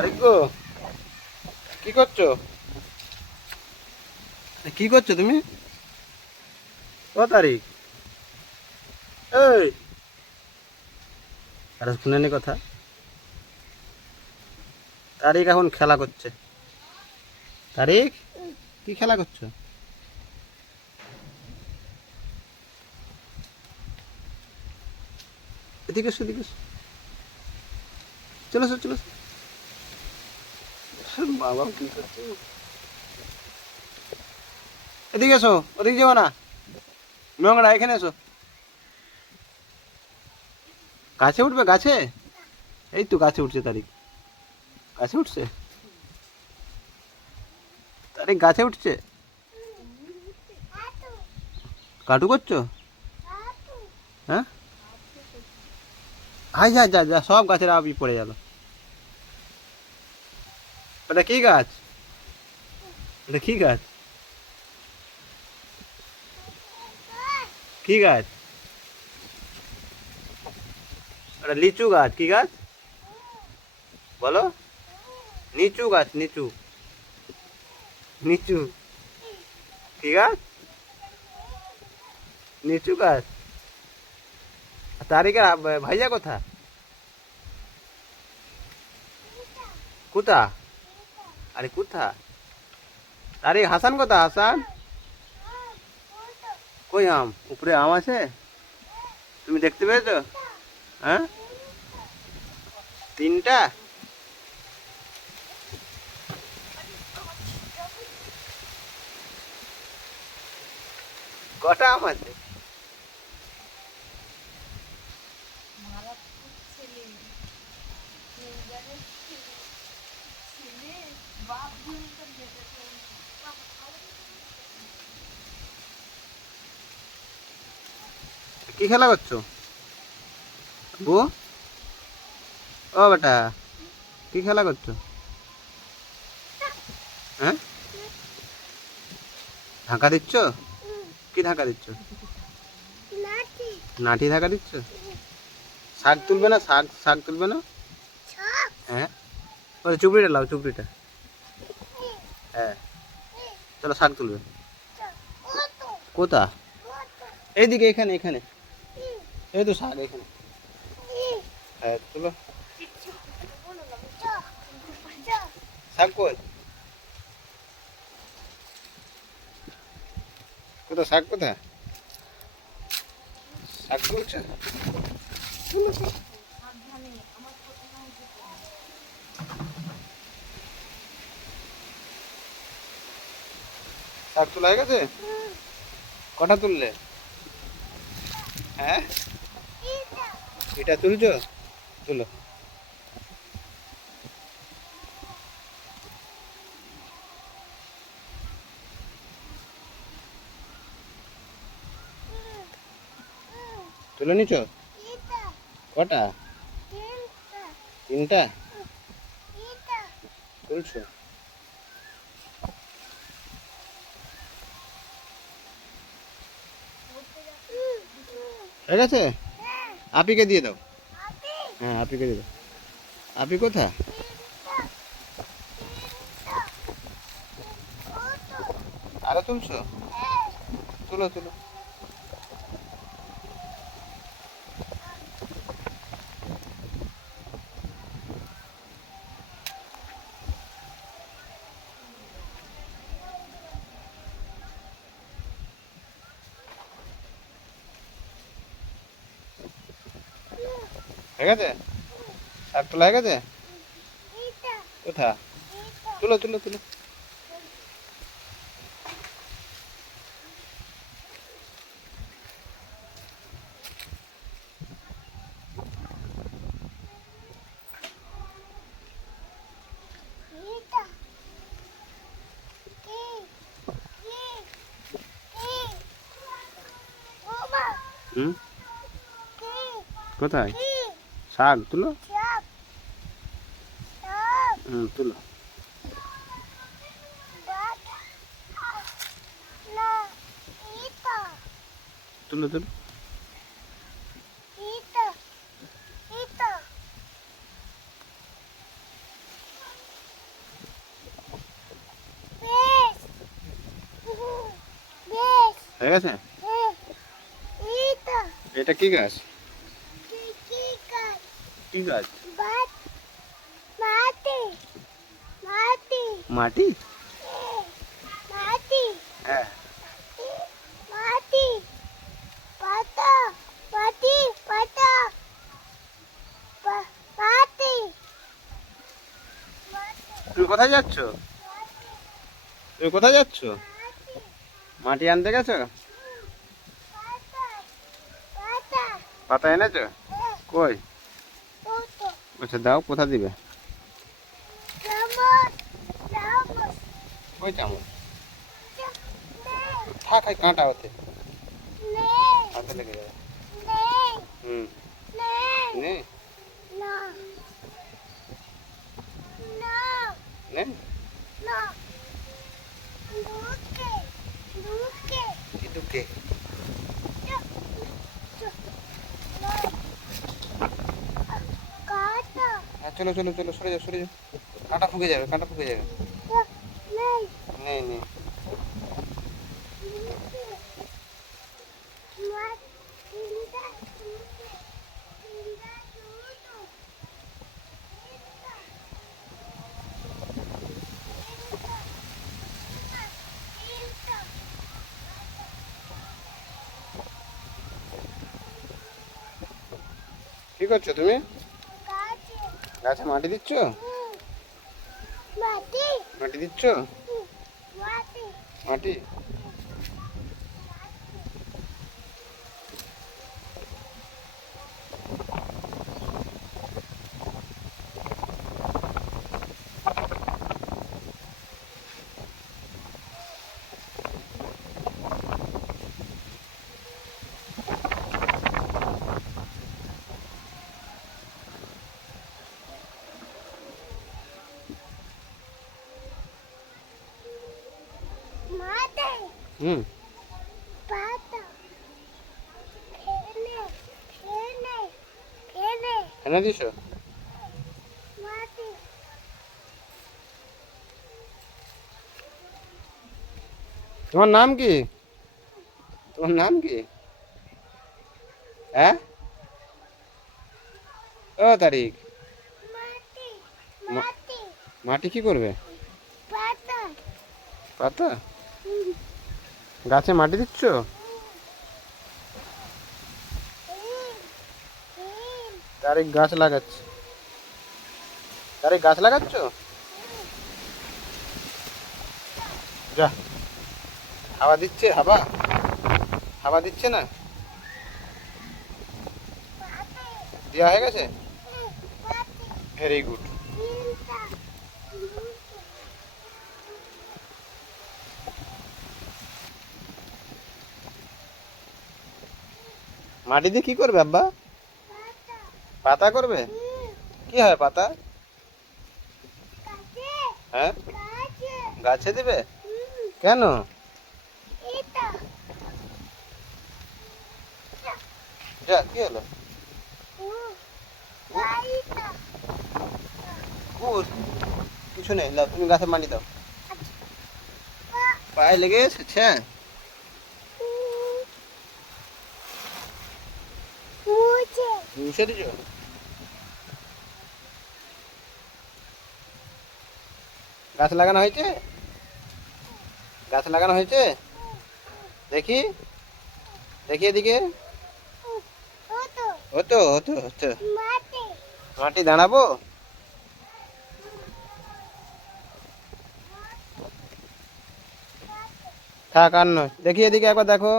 আরে গো কি করছ? কি করছ তুমি? ও তারিখ? এই। আরে শুনেনি কথা। তারিখ এখন খেলা করছে। তারিখ? কি খেলা করছ? এদিকে এসো এদিকে এসো। চলো চলো। এদিকে এসো, ওদিকে যাব না। নোংরা এখানে এসো। গাছে উঠবে, গাছে? এই তো গাছে উঠছে তারিখ। গাছে উঠছে? তারিখ গাছে উঠছে? কাটু করছ? হ্যাঁ? হাই যা যা যা, সব গাছের আবি পড়ে গেল। ওটা কি গাছ এটা কি গাছ কি গাছ ওটা লিচু গাছ কি গাছ বলো নিচু গাছ নিচু নিচু কি গাছ নিচু গাছ তারিখের আব- ভাইয়া কোথা কোথা আরে কোথা তারিখ হাসান কোথা হাসান? কই আম? উপরে আম আছে? তুমি দেখতে পেয়েছ? হ্যাঁ? তিনটা? কটা আম আছে? কি খেলা করছ? বু? ও বেটা, কি খেলা করছ? হ্যাঁ? ঢাকা দিচ্ছ? কি ঢাকা দিচ্ছ? নাটি ঢাকা দিচ্ছ? শাক তুলবে না? শাক শাক তুলবে না? হ্যাঁ? চুপড়িটা লাও, চুপড়িটা। হ্যাঁ। চলো শাক তুলবে। কোথা? এইদিকে, এখানে এখানে। এই তো শাক এখানে। হ্যাঁ তুলো শাক কই কোথা শাক কোথা শাক যেতে শাক তোলা হয়ে গেছে? কটা তুললে? হ্যাঁ? এটা তুলছো? তুলো। তুলে নিছো? কটা? তিনটা? তুলছো? হয়ে গেছে? আপিকে দিয়ে দাও। হ্যাঁ আপিকে দিয়ে দাও। আপি কোথা আরও তুলছো? তুলো তুলো। হয়ে গেছে শাক তোলা হয়ে গেছে কোথা তুলো তুলো তুলো। কোথায়? sago, tu lá? tudo tudo lá. Tu lá, tu lá? Essa? É. Assim? Eita! Eita, que graça! কি গাছ? মাটি মাটি মাটি। মাটি? হ্যাঁ। তুমি কোথায় যাচ্ছ? তুমি কোথায় যাচ্ছ? মাটি আনতে গেছো? পাতা এনেছো? কই? আচ্ছা দাও কোথা দিবে? কই চামচ। থাক কাঁটা হতে হাতে লেগে যাবে। হুম নে নে কি দুঃখে হ্যাঁ চলো চলো চলো, সরে যাও সরে যাও। কাঁটা ফুকে যাবে, কাঁটা ফুকে যাবে। নেই নেই। কি করছ তুমি? গাছে মাটি দিচ্ছ? মাটি। দিচ্ছ? মাটি? হুম। এনে দিছো? তোমার নাম কি? তোমার নাম কি? হ্যাঁ? ও, তারিখ। মাটি কি করবে? পাতা। গাছে মাটি দিচ্ছ? তারিখ গাছ লাগাচ্ছে। তারিখ গাছ লাগাচ্ছ? যা। হাওয়া দিচ্ছে, হাওয়া? হাওয়া দিচ্ছে না? দেওয়া হয়ে গেছে? ভেরি গুড মাটি দিয়ে কি করবে আব্বা? পাতা করবে? কি হয় পাতা? হ্যাঁ? গাছে দিবে? কেন? যা, কি হলো? কিছু নেই তুমি গাছে মাটি দাও। পায়ে লেগে এসেছে মুছে দিছো গাছ লাগানো হয়েছে? গাছ লাগানো হয়েছে? দেখি। দেখি এদিকে। হতো হতো হতো। মাটি দাঁড়াবো? থাক আর নয়। দেখি এদিকে একবার দেখো।